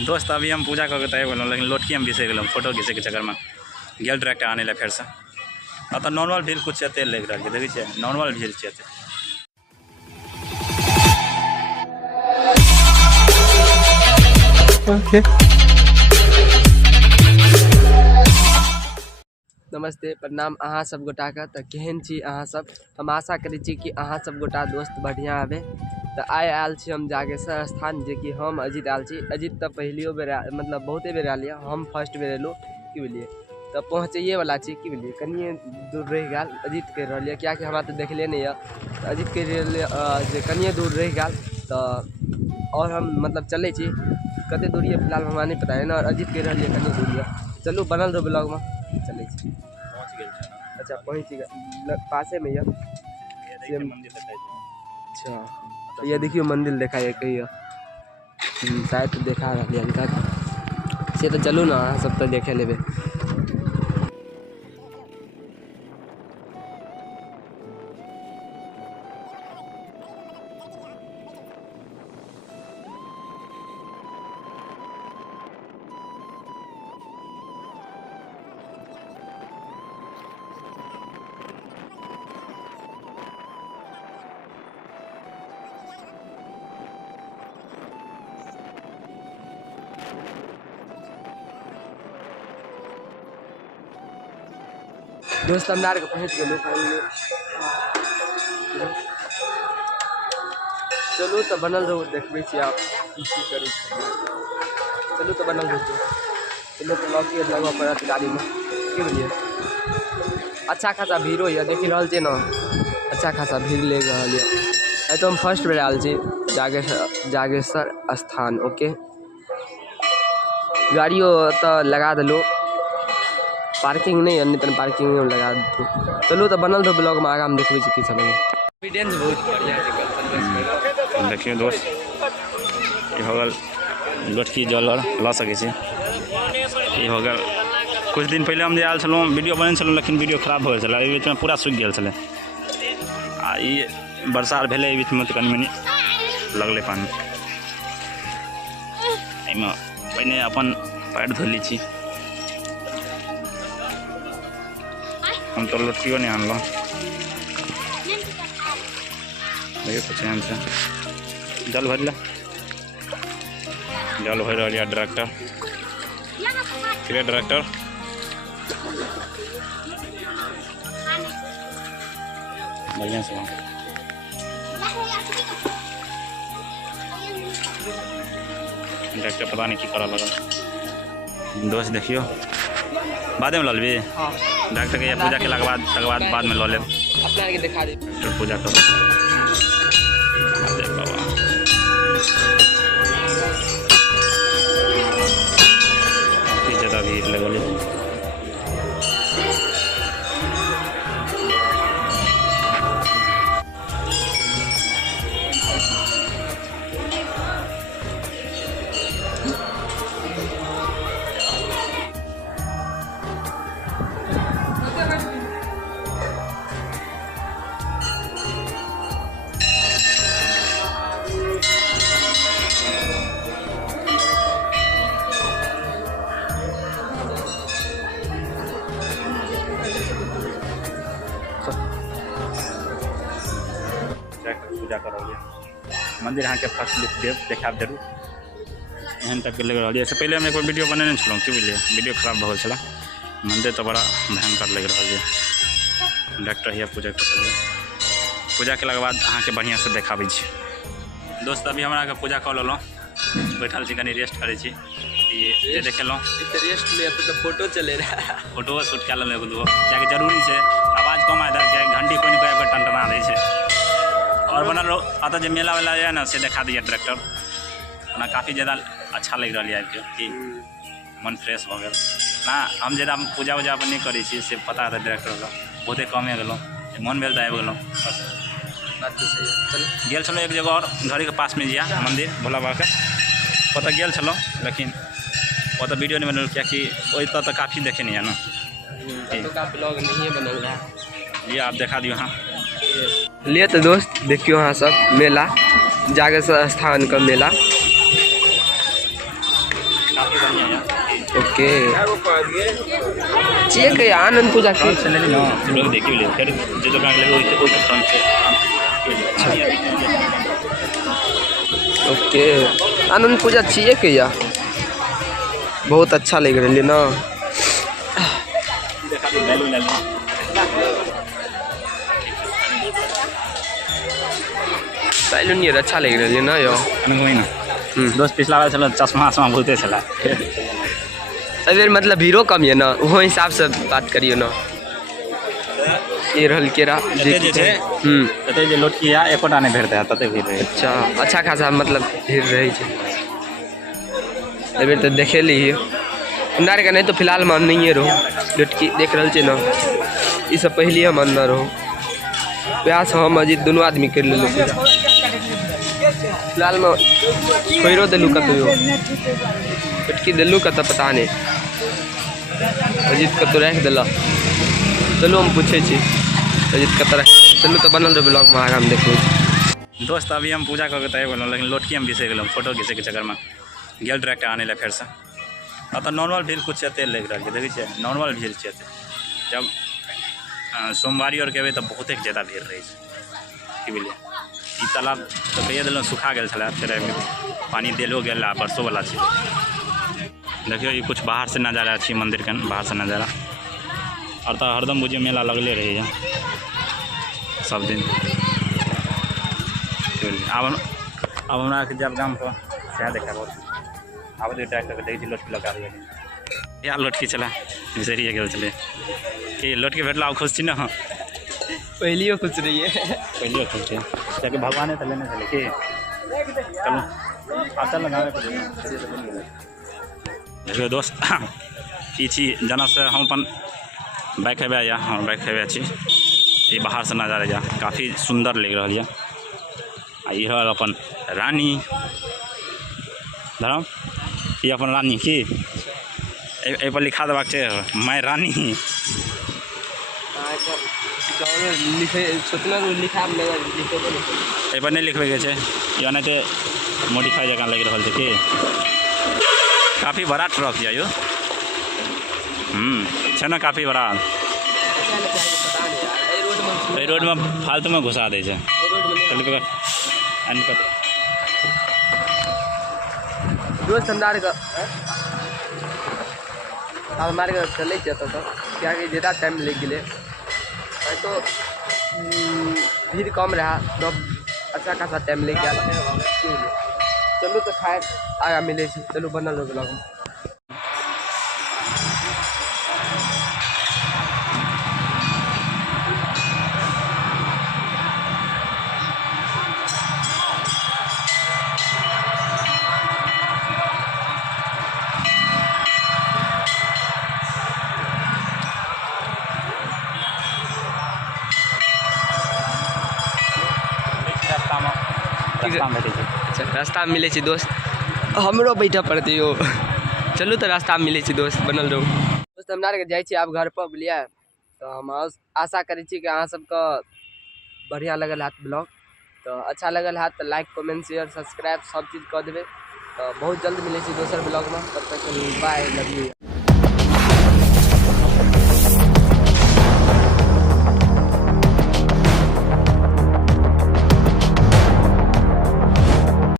दोस्त अभी हम पूजा करके तय बोल लेकिन लोटकी हम बिसर गए फोटो घिचे के चक्कर में गेल डायरेक्ट आने लगे फिर से तो नॉर्मल भीड़ कुछ एते लग रहा है देखिए नॉर्मल भीड़ छै ओके नमस्ते प्रणाम अहाँ सब गोटा के तो केहन छी अहाँ सब। हम आशा करै छी कि अहाँ सब गोटा दोस्त बढ़िया हेबे। तो आइ आयल छी हम जागेश्वर स्थान जे कि हम अजित आयल छी। अजित तो पहलियो बेर मतलब बहुते बेर आयल हम फर्स्ट बेर एलू की बुझलिए तो पहुँचैए वाला छी की बुझलिए कनिए दूर रह गल अजित कह रही है क्या कि हमरा तो देखले नहीं है तो अजित कह रही कनिए दूर रह गल तो और हम मतलब चले छी कते दूरी है फिलहाल हमरा नहीं पता है ना। और अजित कह रही है कनिए दूरी है चलू बनल रहो ब्लॉग में चले छी। अच्छा पहुँच गए पासे में अच्छा तो ये देखियो मंदिर देखा है कही शायद तो देखा रही अभी तक से तो चलू ना सब तो देखे लेबे। दोस्त हमरा आर के पहुँच गए फाइनली चलू तो बनल रहो देखबे छी आप की करै चलू तो बनल रहो चलो तो लॉकी लगवा पड़त गाड़ी में की बुझलिए। अच्छा खासा भीड़ो है देख रहा छे ना अच्छा खासा भीड़ ले रहा है तो हम फर्स्ट बेर आयल छी जागेश्वर स्थान। ओके गाड़ियों तो लगा दिलो पार्किंग नहीं है नहीं तो पार्किंग में लगा दो। चलो तो बनल रहो ब्लॉग में आगा हम देखबे छी की सब एविडेंस बहुत बढ़िया देखिए दोस्त ये हो गल लोटकी जल ला सके छी ये हो गल कुछ दिन पहले हम आयल छलूँ वीडियो बने छलूँ लेकिन वीडियो खराब हो गया बीच में पूरा सूख गया छे आ ये बरसात भेले बीच में तो कनी मनी लगले पानी एहिमे पहिने अपन पैर धोली छी हम तो लोटकियो नहीं आनल देखिए कुछ यहाँ से जल भर जल भर रहा डायरेक्टर डायरेक्टर बढ़िया से डायरेक्टर पता नहीं की करा लगा दोस्त देखियो बाद में ललबी डॉक्टर के पूजा के बाद में लो ले अपना दिखा दे पूजा करो बाबा ज़्यादा भीड़ लगल पूजा करोगे मंदिर अहाँ के फर्स्ट लुक देव देखा जरूर एहन तक लग रहा है। इससे पहले हम एक वीडियो बनेने छलूँ की बुझलिए वीडियो खराब भऽ गेल छला मंदिर तो बड़ा भयंकर लग रहा है। डॉक्टर हिया पूजा पूजा के बाद अहाँ के बढ़िया से देखाबै छी दोस्त। अभी हमरा के पूजा कऽ लेलहुँ बैठल छी कनी रेस्ट करै छी ये देखेलहुँ रेस्ट ले तो फोटो चले रहा फोटो शूट कऽ लेलहुँ एगो दूगो क्या जरूरी है आवाज कम आए क्या घंटी कोई नहीं कोई टनटना दै छै और बनल रहो अतः जो मेला वेला है ना से देखा दिए ट्रैक्टर ना काफ़ी ज़्यादा अच्छा लग रहा है कि मन फ्रेश हो गया ना। हम ज़्यादा पूजा वूजा अपन नहीं करी से पता है डायरेक्टर का बहुते कमे गलो मन भेल तो आबि गलो बस बात तो सही है। गेल छलहुँ एक जगह और घर के पास में जिया मंदिर भोला बाबा के ओतऽ गेल छलहुँ लेकिन ओतऽ वीडियो नहीं बनल कियाकि ओतऽ तो काफ़ी देखे नहीं है ना तो का ब्लॉग नहीं बनल रहा ये आप देखा दियो हाँ लिए तो दोस्त देखियो हाँ सब मेला जागेश्वर स्थान का मेला ओके चेक है आनंद पूजा के फ्रंट से ले ली ना लोग देखिए ले फिर जो दुकान लगे वो फ्रंट से ओके आनंद पूजा चाहिए के या बहुत अच्छा लग रहा है ना सैलून ये अच्छा लग रहा है ना यो दोस्त पिछला बार चलो चश्मा बहुते चला अगर मतलब हीरो कम है ना वो हिसाब से बात करियो ना ये रहल केरा जे लोटकी या एकोटा नहीं भेटते तते भीड़ रहे अच्छा अच्छा खासा मतलब भीड़ रही है एबेर तो देखे ली हमरा के नहीं तो फिलहाल में नहीं रहो लोटकी देख रहा छे ना ये सब पहले हम अंदर रहो प्रयास हम अजीत दोनों आदमी कर ले फिलहाल में छोड़ो दिलू कत लोटकी दिलू कत पता नहीं अजीत कत रख दिल चलो हम पूछे अजीत कत रख चलो तो बनल रहे ब्लॉग में आगे हम देखे दोस्त अभी हम पूजा करके तय बोल लेकिन लोटकी हम बिसर गए फोटो घीचे के चक्कर में गेल डायरेक्ट आने लगे फिर से तो नॉर्मल भीड़ कुछ एते लग रहा है देखिए नॉर्मल भीड़ छै जब सोमवारी और कहबै तो बहुत ज़्यादा भीड़ रही कि बुझलिए ई तालाब तो कहिए दिलों सुखा गया छलै फेर पानी देलो गेल बरसों वाला छै देखियो ये कुछ बाहर से नज़ारा अच्छी मंदिर के बाहर से नज़ारा और तो हरदम बुझिए मेला लगले रही सब दिन अब हमरा जब गाम पर सह देखा बहुत आब ट्रैक्टर देखी लोटकी लगा दिया लोटकी चला बिसरिए गेल छलै कि लोटकी भेटला आब खुश छी ना पहलियो खुश रही है पहले खुश थे क्योंकि भगवान तो लेने चले कि चलो आप चल लगा देखियो दोस्त ई छी जना से हम अपन बाइक हेबे या हम बाइक हेबे छी ये बाहर से नजारा या काफ़ी सुंदर लग रहा है आ ये अपन रानी धरम ये अपन रानी की ए पर लिखा देबाक छै मैं रानी ए पर नहीं लिखबे के छै या नहीं तो मॉडिफाई जगह लग रहा है कि काफ़ी बड़ा ट्रक है यो छै ना काफ़ी बड़ा रोड में फालतू में घुसा दे दोस्त हमरा हमारे चले जाता था क्या कि ज़्यादा टाइम लग गए तो भीड़ कम रहा तो अच्छा खासा टाइम लग गया चलो तो खाए आगा मिले चलो बनल ब्लॉग में अच्छा रास्ता में मिले दोस्त हमरो बैठा पड़ते हो चलू तो रास्ता में मिले दोस्त बनल रहो दोस्त हमरा जाए आब घर पर बुझलिए तो हम आशा करै छी कि अहाँ सबके बढ़िया लगल हाथ ब्लॉग तो अच्छा लगल हाथ तो लाइक कमेंट शेयर सब्सक्राइब सब चीज़ कर देवे तो बहुत जल्द मिले दोसर ब्लॉग में तब तक बाय लव यू।